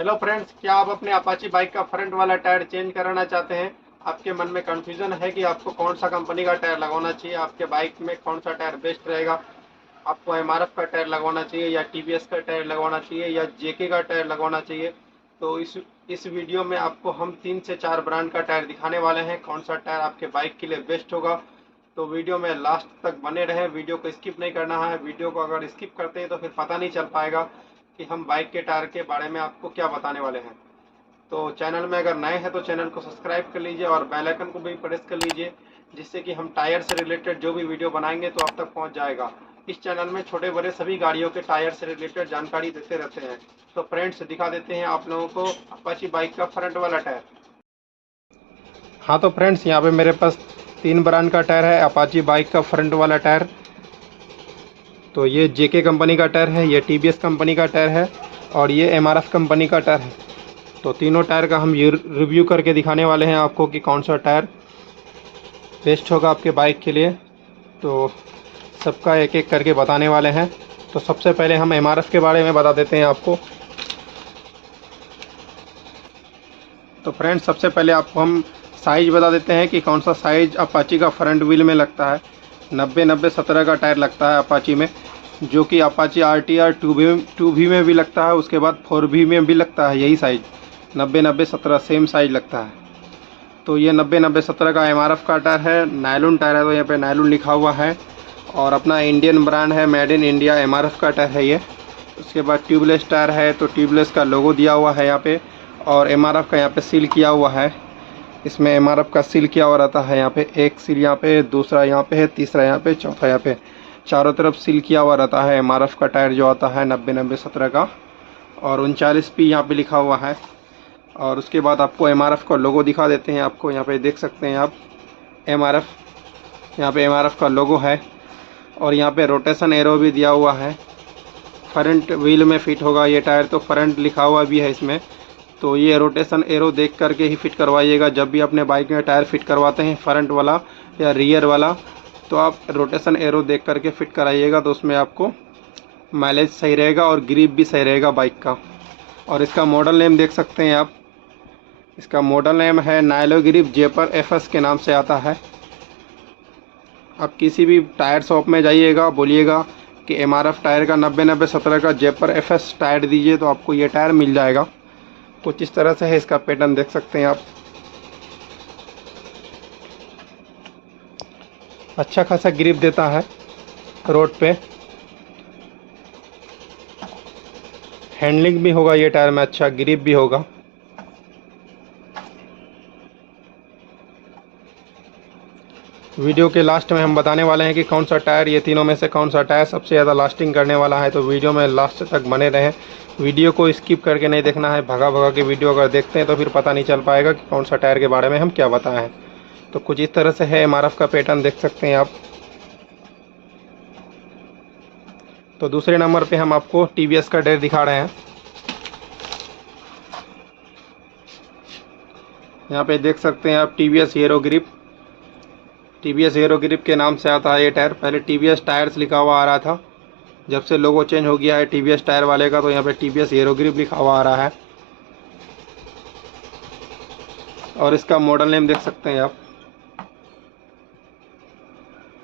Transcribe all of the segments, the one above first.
Hello friends, क्या आप अपने अपाची बाइक का फ्रंट वाला टायर चेंज कराना चाहते हैं? आपके मन में कंफ्यूजन है कि आपको कौन सा कंपनी का टायर लगवाना चाहिए, आपके बाइक में कौन सा टायर बेस्ट रहेगा? आपको एमआरएफ का टायर लगवाना चाहिए या टीवीएस का टायर लगवाना चाहिए या जेके का टायर लगवाना चाहिए? तो इस वीडियो में आपको हम 3 से 4 ब्रांड का टायर दिखाने वाले हैं, कौन सा टायर आपके बाइक के लिए बेस्ट होगा। तो वीडियो में लास्ट तक बने रहें, वीडियो को स्किप नहीं करना है। वीडियो को अगर स्किप करते हैं तो फिर पता नहीं चल पाएगा कि हम बाइक के टायर के बारे में आपको क्या बताने वाले हैं। तो चैनल में अगर नए हैं तो चैनल को सब्सक्राइब कर लीजिए और बेल आइकन को भी प्रेस कर लीजिए, जिससे कि हम टायर से रिलेटेड जो भी वीडियो बनाएंगे तो आप तक पहुंच जाएगा। इस चैनल में छोटे बड़े सभी गाड़ियों के टायर से रिलेटेड जानकारी देते रहते हैं। तो फ्रेंड्स, दिखा देते हैं आप लोगों को अपाची बाइक का फ्रंट वाला टायर। हाँ तो फ्रेंड्स, यहाँ पे मेरे पास 3 ब्रांड का टायर है अपाची बाइक का फ्रंट वाला टायर। तो ये जेके कंपनी का टायर है, ये टीवीएस कंपनी का टायर है और ये एमआरएफ कंपनी का टायर है। तो तीनों टायर का हम ये रिव्यू करके दिखाने वाले हैं आपको कि कौन सा टायर बेस्ट होगा आपके बाइक के लिए। तो सबका एक एक करके बताने वाले हैं। तो सबसे पहले हम एमआरएफ के बारे में बता देते हैं आपको। तो फ्रेंड्स, सबसे पहले आपको हम साइज़ बता देते हैं कि कौन सा साइज़ अपाची का फ्रंट व्हील में लगता है। 90-90-17 का टायर लगता है अपाची में, जो कि अपाची RTR 2V में भी लगता है, उसके बाद 4V में भी लगता है। यही साइज़ 90-90-17 सेम साइज़ लगता है। तो ये 90-90-17 का एमआरएफ का टायर है। नायलॉन टायर है, तो यहाँ पे नायलॉन लिखा हुआ है और अपना इंडियन ब्रांड है, मेड इन इंडिया एमआरएफ का टायर है ये। उसके बाद ट्यूबलेस टायर है, तो ट्यूबलेस का लोगो दिया हुआ है यहाँ पे और एमआरएफ का यहाँ पे सील किया हुआ है। इसमें एमआरएफ का सील किया हुआ रहता है। यहाँ पे एक सील यहाँ पे, दूसरा यहाँ पे है, तीसरा यहाँ पे, चौथा यहाँ पे, चारों तरफ सील किया हुआ रहता है एमआरएफ का टायर जो आता है 90-90-17 का। और 39P यहाँ पे लिखा हुआ है। और उसके बाद आपको एमआरएफ का लोगो दिखा देते हैं। आपको यहाँ पे देख सकते हैं आप एमआरएफ, यहाँ पे एमआरएफ का लोगो है और यहाँ पे रोटेशन एरो भी दिया हुआ है। फ्रंट व्हील में फिट होगा ये टायर, तो फ्रंट लिखा हुआ भी है इसमें। तो ये रोटेशन एरो देख करके ही फिट करवाइएगा। जब भी अपने बाइक में टायर फिट करवाते हैं, फ्रंट वाला या रियर वाला, तो आप रोटेशन एरो देख करके फिट कराइएगा। तो उसमें आपको माइलेज सही रहेगा और ग्रिप भी सही रहेगा बाइक का। और इसका मॉडल नेम देख सकते हैं आप, इसका मॉडल नेम है नायलो ग्रिप जेपर FS के नाम से आता है। आप किसी भी टायर शॉप में जाइएगा, बोलिएगा कि एमआरएफ टायर का 90-90-17 का जेपर FS टायर दीजिए, तो आपको ये टायर मिल जाएगा। कुछ इस तरह से है, इसका पैटर्न देख सकते हैं आप। अच्छा खासा ग्रिप देता है रोड पे, हैंडलिंग भी होगा ये टायर में, अच्छा ग्रिप भी होगा। वीडियो के लास्ट में हम बताने वाले हैं कि कौन सा टायर, ये तीनों में से कौन सा टायर सबसे ज़्यादा लास्टिंग करने वाला है। तो वीडियो में लास्ट तक बने रहें, वीडियो को स्किप करके नहीं देखना है। भगा भगा के वीडियो अगर देखते हैं तो फिर पता नहीं चल पाएगा कि कौन सा टायर के बारे में हम क्या बताएं हैं। तो कुछ इस तरह से है, एमआरएफ का पैटर्न देख सकते हैं आप। तो दूसरे नंबर पे हम आपको टीवीएस का टायर दिखा रहे हैं। यहाँ पे देख सकते हैं आप TVS hero grip. TVS hero grip के नाम से आता है ये टायर। पहले टीवीएस टायर्स लिखा हुआ आ रहा था, जब से लोगो चेंज हो गया है टीवीएस टायर वाले का, तो यहाँ पे टीवीएस हीरो ग्रिप लिखा हुआ आ रहा है। और इसका मॉडल नेम देख सकते हैं आप,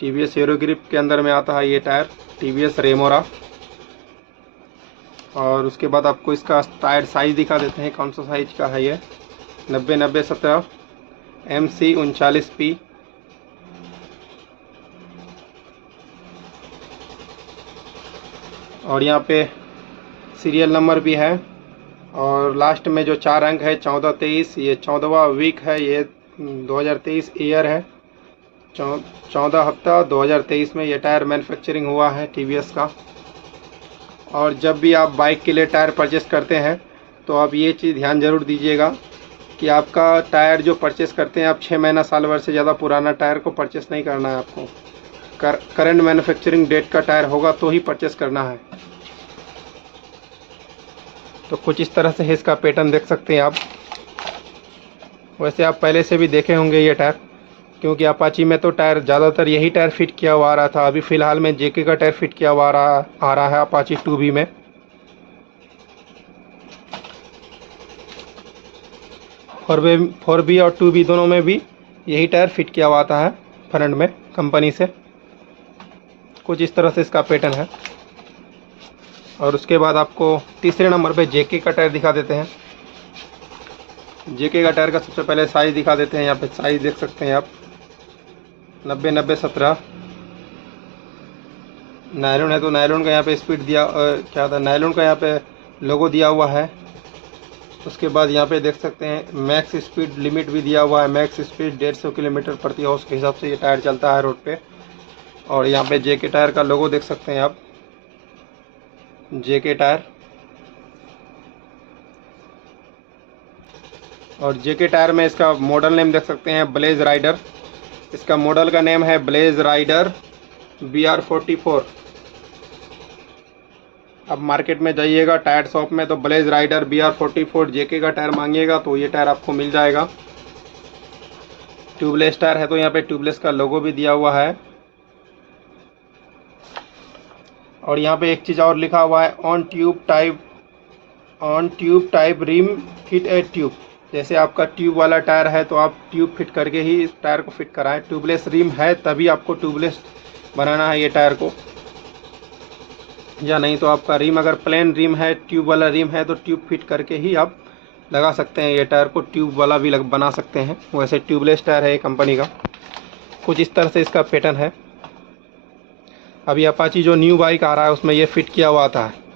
टीवीएस हीरो ग्रिप के अंदर में आता है ये टायर, टीवीएस रेमोरा। और उसके बाद आपको इसका टायर साइज़ दिखा देते हैं, कौन सा साइज का है ये। 90-90-17 MC 39P। और यहाँ पे सीरियल नंबर भी है। और लास्ट में जो 4 अंक है 14-23, ये 14वां वीक है, ये 2023 ईयर है, 14 हफ्ता 2023 में ये टायर मैन्युफैक्चरिंग हुआ है टीवीएस का। और जब भी आप बाइक के लिए टायर परचेस करते हैं तो आप ये चीज़ ध्यान ज़रूर दीजिएगा कि आपका टायर जो परचेस करते हैं आप 6 महीना साल भर से ज़्यादा पुराना टायर को परचेस नहीं करना है आपको। करंट मैन्युफैक्चरिंग डेट का टायर होगा तो ही परचेस करना है। तो कुछ इस तरह से है, इसका पैटर्न देख सकते हैं आप। वैसे आप पहले से भी देखे होंगे ये टायर, क्योंकि अपाची में तो टायर ज़्यादातर यही टायर फिट किया हुआ आ रहा था। अभी फ़िलहाल में जेके का टायर फिट किया हुआ आ रहा है अपाची 2V में। 4B और 2B दोनों में भी यही टायर फिट किया हुआ आता है फ्रंट में कंपनी से। कुछ इस तरह से इसका पैटर्न है। और उसके बाद आपको तीसरे नंबर पे जेके का टायर दिखा देते हैं। जेके का टायर का सबसे पहले साइज़ दिखा देते हैं। यहाँ पे साइज़ देख सकते हैं आप, 90-90-17 नायलॉन है, तो नायलॉन का यहाँ पे स्पीड दिया क्या था, नायलॉन का यहाँ पे लोगो दिया हुआ है। उसके बाद यहाँ पे देख सकते हैं मैक्स स्पीड लिमिट भी दिया हुआ है। मैक्स स्पीड 150 किलोमीटर प्रति आवर के हिसाब से ये टायर चलता है रोड पे। और यहाँ पे जेके टायर का लोगो देख सकते हैं आप, जेके टायर। और जेके टायर में इसका मॉडल नेम देख सकते हैं, ब्लेज राइडर। इसका मॉडल का नेम है ब्लेज राइडर BR44। अब मार्केट में जाइएगा टायर शॉप में तो ब्लेज राइडर BR44 जेके का टायर मांगिएगा तो ये टायर आपको मिल जाएगा। ट्यूबलेस टायर है तो यहाँ पे ट्यूबलेस का लोगो भी दिया हुआ है। और यहाँ पे एक चीज़ और लिखा हुआ है, on tube type rim fit a tube. जैसे आपका ट्यूब वाला टायर है तो आप ट्यूब फिट करके ही इस टायर को फिट कराएं। ट्यूबलेस रिम है तभी आपको ट्यूबलेस बनाना है ये टायर को, या नहीं तो आपका रिम अगर प्लेन रिम है, ट्यूब वाला रिम है, तो ट्यूब फिट करके ही आप लगा सकते हैं ये टायर को। ट्यूब वाला भी बना सकते हैं। वैसे ट्यूबलेस टायर है ये कंपनी का। कुछ इस तरह से इसका पैटर्न है। अभी अपाची जो न्यू बाइक आ रहा है उसमें ये फिट किया हुआ आता है।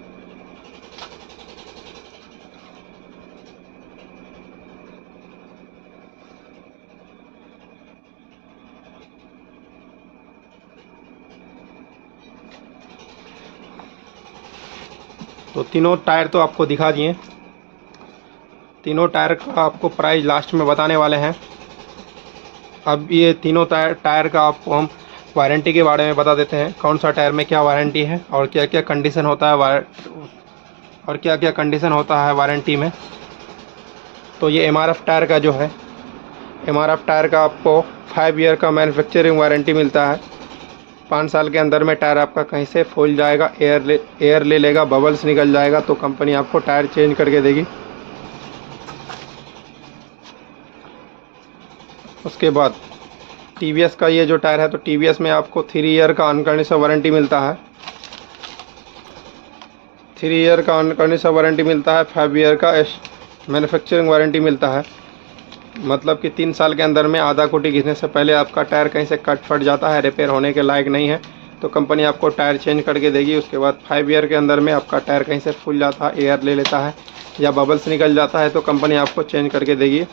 तो तीनों टायर तो आपको दिखा दिए। तीनों टायर का आपको प्राइस लास्ट में बताने वाले हैं। अब ये तीनों टायर का आपको हम वारंटी के बारे में बता देते हैं। कौन सा टायर में क्या वारंटी है और क्या क्या कंडीशन होता है वारंटी में। तो ये MRF टायर का जो है, MRF टायर का आपको 5 ईयर का मैन्युफैक्चरिंग वारंटी मिलता है। 5 साल के अंदर में टायर आपका कहीं से फूल जाएगा, एयर ले लेगा, बबल्स निकल जाएगा तो कंपनी आपको टायर चेंज करके देगी। उसके बाद TVS का ये जो टायर है तो TVS में आपको 3 ईयर का अनकंडीशनल वारंटी मिलता है। 3 ईयर का अनकंडीशनल वारंटी मिलता है। 5 ईयर का मैन्युफैक्चरिंग वारंटी मिलता है। मतलब कि 3 साल के अंदर में आधा कोटी घिसने से पहले आपका टायर कहीं से कट फट जाता है, रिपेयर होने के लायक नहीं है, तो कंपनी आपको टायर चेंज करके देगी। उसके बाद 5 ईयर के अंदर में आपका टायर कहीं से फूल जाता है, एयर ले लेता है या बबल्स निकल जाता है तो कंपनी आपको चेंज करके देगी।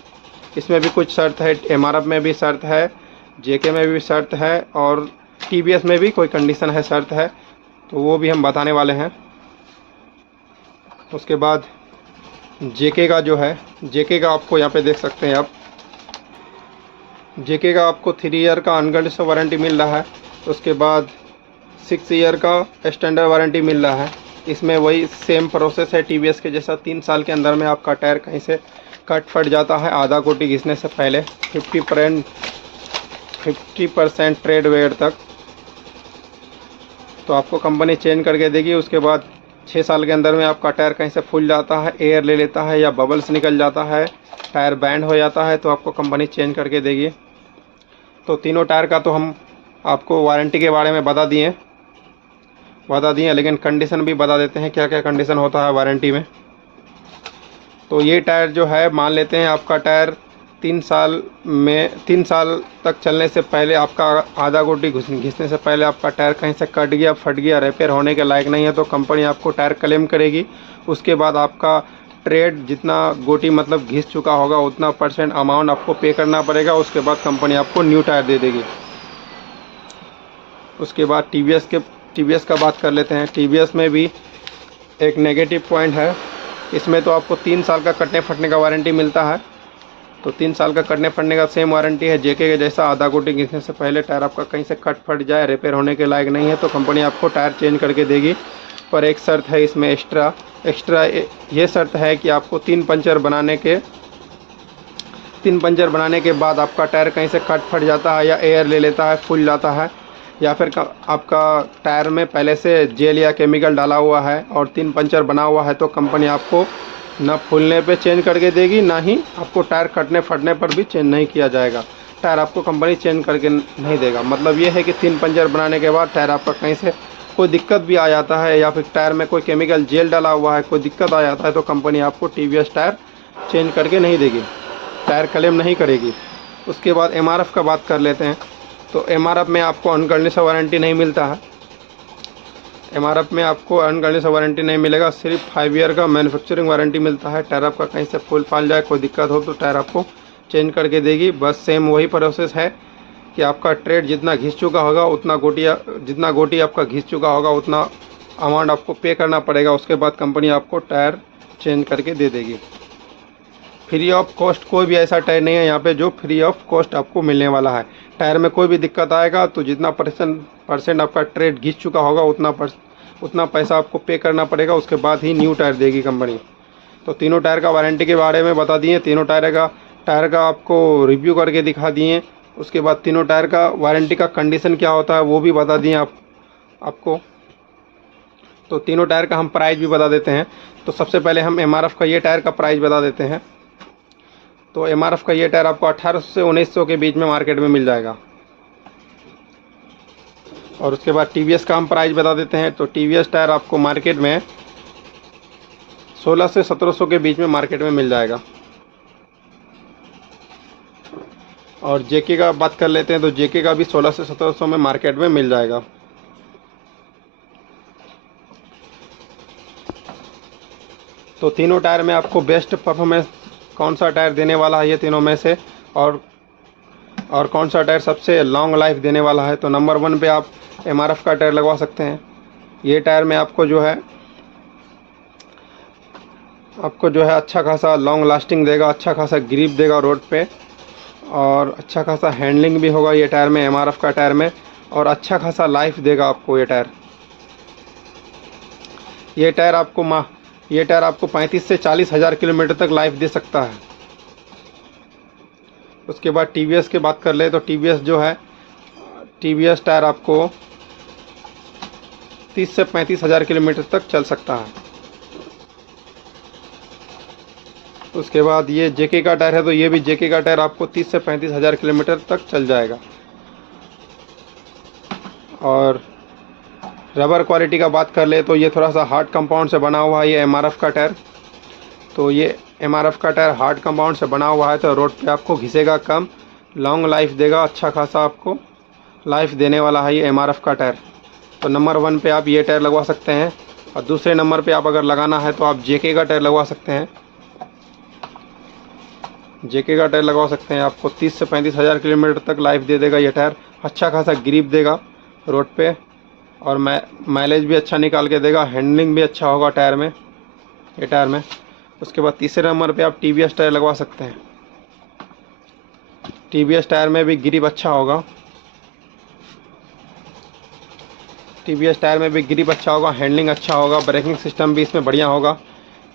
इसमें भी कुछ शर्त है, MRF में भी शर्त है, JK में भी शर्त है और TVS में भी कोई कंडीशन है, शर्त है, तो वो भी हम बताने वाले हैं। उसके बाद JK का जो है, JK का आपको यहाँ पे देख सकते हैं आप, JK का आपको 3 ईयर का अनकंडीशनल वारंटी मिल रहा है। उसके बाद 6 ईयर का स्टैंडर्ड वारंटी मिल रहा है। इसमें वही सेम प्रोसेस है TVS के जैसा। 3 साल के अंदर में आपका टायर कहीं से कट फट जाता है आधा कोटी घिसने से पहले 50% ट्रेड वेयर तक, तो आपको कंपनी चेंज करके देगी। उसके बाद 6 साल के अंदर में आपका टायर कहीं से फूल जाता है, एयर ले लेता है या बबल्स निकल जाता है, टायर बैंड हो जाता है तो आपको कंपनी चेंज करके देगी। तो तीनों टायर का तो हम आपको वारंटी के बारे में बता दिए, लेकिन कंडीशन भी बता देते हैं क्या क्या कंडीशन होता है वारंटी में। तो ये टायर जो है, मान लेते हैं आपका टायर 3 साल तक चलने से पहले, आपका आधा गोटी घिसने से पहले आपका टायर कहीं से कट गया, फट गया, रिपेयर होने के लायक नहीं है तो कंपनी आपको टायर क्लेम करेगी। उसके बाद आपका ट्रेड जितना गोटी मतलब घिस चुका होगा उतना % अमाउंट आपको पे करना पड़ेगा। उसके बाद कंपनी आपको न्यू टायर दे देगी। उसके बाद TVS का बात कर लेते हैं। TVS में भी एक नेगेटिव पॉइंट है। इसमें तो आपको 3 साल का कटने फटने का वारंटी मिलता है। तो 3 साल का कटने फटने का सेम वारंटी है JK के जैसा। आधा गोटी घिसने से पहले टायर आपका कहीं से कट फट जाए, रिपेयर होने के लायक नहीं है तो कंपनी आपको टायर चेंज करके देगी। पर एक शर्त है इसमें एक्स्ट्रा ये शर्त है कि आपको 3 पंचर बनाने के बाद आपका टायर कहीं से कट फट जाता है या एयर ले लेता है, फूल जाता है, या फिर आपका टायर में पहले से जेल या केमिकल डाला हुआ है और 3 पंचर बना हुआ है तो कंपनी आपको ना फूलने पे चेंज करके देगी, ना ही आपको टायर कटने फटने पर भी चेंज नहीं किया जाएगा। टायर आपको कंपनी चेंज करके नहीं देगा। मतलब ये है कि 3 पंचर बनाने के बाद टायर आपका कहीं से कोई दिक्कत भी आ जाता है या फिर टायर में कोई केमिकल जेल डाला हुआ है, कोई दिक्कत आ जाता है, तो कंपनी आपको TVS टायर चेंज करके नहीं देगी, टायर क्लेम नहीं करेगी। उसके बाद MRF का बात कर लेते हैं। तो MRF में आपको अनकंडीशनल वारंटी नहीं मिलता है। MRF में आपको अनकंडीशनल वारंटी नहीं मिलेगा, सिर्फ 5 ईयर का मैन्युफैक्चरिंग वारंटी मिलता है। टायर आपका कहीं से फूल फाल जाए, कोई दिक्कत हो तो टायर आपको चेंज करके देगी। बस सेम वही प्रोसेस है कि आपका ट्रेड जितना घिस चुका होगा उतना जितना गोटी आपका घिस चुका होगा उतना अमाउंट आपको पे करना पड़ेगा। उसके बाद कंपनी आपको टायर चेंज करके दे देगी। फ्री ऑफ कॉस्ट कोई भी ऐसा टायर नहीं है यहाँ पे जो फ्री ऑफ कॉस्ट आपको मिलने वाला है। टायर में कोई भी दिक्कत आएगा तो जितना परसेंट आपका ट्रेड घिस चुका होगा उतना पैसा आपको पे करना पड़ेगा। उसके बाद ही न्यू टायर देगी कंपनी। तो तीनों टायर का वारंटी के बारे में बता दिए, तीनों टायर का आपको रिव्यू करके दिखा दिए। उसके बाद तीनों टायर का वारंटी का कंडीशन क्या होता है वो भी बता दिए आपको। तो तीनों टायर का हम प्राइस भी बता देते हैं। तो सबसे पहले हम MRF का ये टायर का प्राइस बता देते हैं। तो MRF का ये टायर आपको 1800 से 1900 के बीच में मार्केट में मिल जाएगा। और उसके बाद TVS का हम प्राइस बता देते हैं। तो TVS टायर आपको मार्केट में 16 से 1700 के बीच में मार्केट में मिल जाएगा। और JK का बात कर लेते हैं। तो JK का भी 16 से 1700 में मार्केट में मिल जाएगा। तो तीनों टायर में आपको बेस्ट परफॉर्मेंस कौन सा टायर देने वाला है ये तीनों में से, और कौन सा टायर सबसे लॉन्ग लाइफ देने वाला है। तो नंबर 1 पे आप MRF का टायर लगवा सकते हैं। ये टायर में आपको जो है अच्छा खासा लॉन्ग लास्टिंग देगा, अच्छा खासा ग्रिप देगा रोड पे, और अच्छा खासा हैंडलिंग भी होगा ये टायर में, MRF का टायर में, और अच्छा खासा लाइफ देगा आपको ये टायर। ये टायर आपको 35 से 40 हज़ार किलोमीटर तक लाइफ दे सकता है। उसके बाद TVS की बात कर ले तो TVS टायर आपको 30 से 35 हज़ार किलोमीटर तक चल सकता है। उसके बाद ये JK का टायर है। तो ये भी JK का टायर आपको 30 से 35 हज़ार किलोमीटर तक चल जाएगा। और रबर क्वालिटी का बात कर ले तो ये थोड़ा सा हार्ड कंपाउंड से बना हुआ है ये MRF का टायर। तो ये MRF का टायर हार्ड कंपाउंड से बना हुआ है, तो रोड पे आपको घिसेगा कम, लॉन्ग लाइफ देगा, अच्छा खासा आपको लाइफ देने वाला है ये MRF का टायर। तो नंबर 1 पे आप ये टायर लगवा सकते हैं। और दूसरे नंबर पे आप अगर लगाना है तो आप JK का टायर लगवा सकते हैं। JK का टायर लगवा सकते हैं, आपको 30 से 35 हज़ार किलोमीटर तक लाइफ दे देगा ये टायर। अच्छा खासा ग्रिप देगा रोड पे, और माइलेज भी अच्छा निकाल के देगा, हैंडलिंग भी अच्छा होगा टायर में, ये टायर में। उसके बाद तीसरे नंबर पे आप TVS टायर लगवा सकते हैं। TVS टायर में भी ग्रिप अच्छा होगा, TVS टायर में भी ग्रिप अच्छा होगा, हैंडलिंग अच्छा होगा, ब्रेकिंग सिस्टम भी इसमें बढ़िया होगा।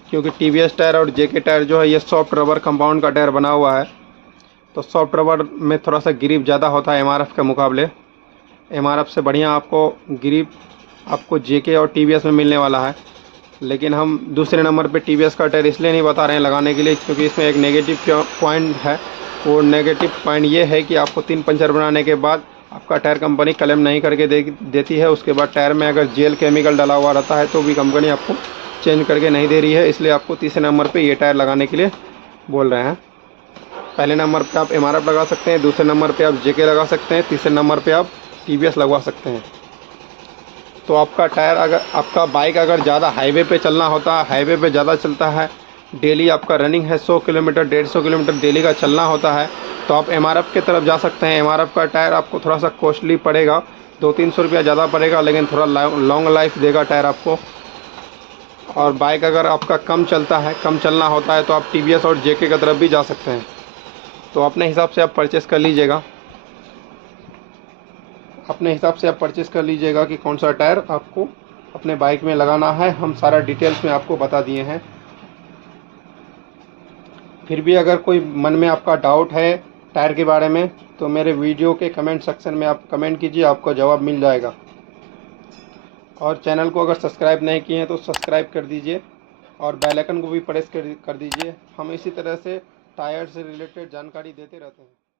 क्योंकि TVS टायर और JK टायर जो है ये सॉफ्ट रबर कंपाउंड का टायर बना हुआ है, तो सॉफ्ट रबर में थोड़ा सा ग्रिप ज़्यादा होता है MRF के मुकाबले। MRF से बढ़िया आपको ग्रिप आपको JK और TVS में मिलने वाला है। लेकिन हम दूसरे नंबर पे TVS का टायर इसलिए नहीं बता रहे हैं लगाने के लिए, क्योंकि इसमें एक नेगेटिव पॉइंट है। वो नेगेटिव पॉइंट ये है कि आपको 3 पंचर बनाने के बाद आपका टायर कंपनी क्लेम नहीं करके देती है। उसके बाद टायर में अगर जेल केमिकल डाला हुआ रहता है तो भी कंपनी आपको चेंज करके नहीं दे रही है। इसलिए आपको तीसरे नंबर पे ये टायर लगाने के लिए बोल रहे हैं। पहले नंबर पे आप MRF लगा सकते हैं, दूसरे नंबर पे आप JK लगा सकते हैं, तीसरे नंबर पे आप TVS लगवा सकते हैं। तो आपका बाइक अगर ज़्यादा हाईवे पे चलना होता है, हाईवे पे ज़्यादा चलता है, डेली आपका रनिंग है 100 किलोमीटर 150 किलोमीटर डेली का चलना होता है, तो आप MRF की तरफ जा सकते हैं। MRF का टायर आपको थोड़ा सा कॉस्टली पड़ेगा, 200-300 रुपया ज़्यादा पड़ेगा, लेकिन थोड़ा लॉन्ग लाइफ देगा टायर आपको। और बाइक अगर आपका कम चलना होता है तो आप TVS और JK की तरफ भी जा सकते हैं। तो अपने हिसाब से आप परचेस कर लीजिएगा, कि कौन सा टायर आपको अपने बाइक में लगाना है। हम सारा डिटेल्स में आपको बता दिए हैं। फिर भी अगर कोई मन में आपका डाउट है टायर के बारे में तो मेरे वीडियो के कमेंट सेक्शन में आप कमेंट कीजिए, आपको जवाब मिल जाएगा। और चैनल को अगर सब्सक्राइब नहीं किए हैं तो सब्सक्राइब कर दीजिए। और बेल आइकन को भी प्रेस कर दीजिए। हम इसी तरह से टायर से रिलेटेड जानकारी देते रहते हैं।